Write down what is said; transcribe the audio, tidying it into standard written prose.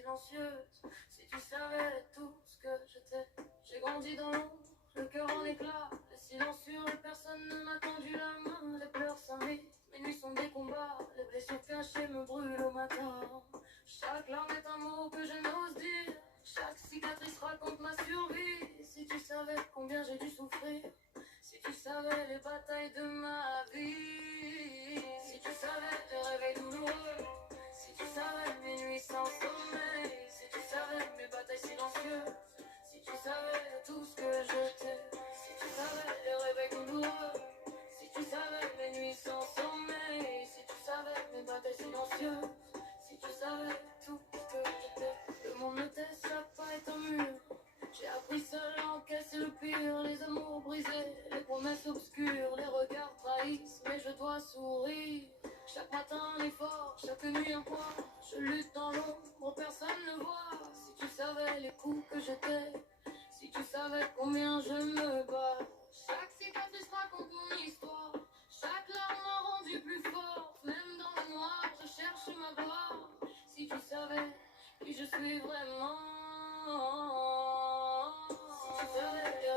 silencieuse. Si tu savais tout ce que j'étais. J'ai grandi dans l'ombre, le cœur en éclat. Les silencieux, personne ne m'a tendu la main. Les pleurs s'invitent, mes nuits sont des combats. Les blessures cachées me brûlent au matin. Chaque larme est un mot que je n'ose dire. Chaque cicatrice raconte ma survie. Si tu savais combien j'ai dû souffrir. Si tu savais les batailles de ma vie. Si tu savais tes réveils douloureux. Si tu savais mes nuits sans sommeil. Si tu savais mes batailles silencieuses. Si tu savais tout ce que j'étais. Si tu savais les réveils douloureux. Si tu savais mes nuits sans sommeil. Si tu savais mes batailles silencieuses. Si tu savais tout ce que j'étais. Le monde ne t'échappe pas est un mur. J'ai appris seul à encaisser le pire. Les amours brisés, les promesses obscures. Les regards trahissent, mais je dois sourire. Chaque matin un effort, chaque nuit un poids. Je lutte dans l'ombre, personne ne voit. Si tu savais les coups que j'étais. Si tu savais combien je me bats. Chaque cicatrice raconte mon histoire. Chaque larme m'a rendu plus fort. Même dans le noir, je cherche ma gloire. Si tu savais qui je suis vraiment. Si tu savais les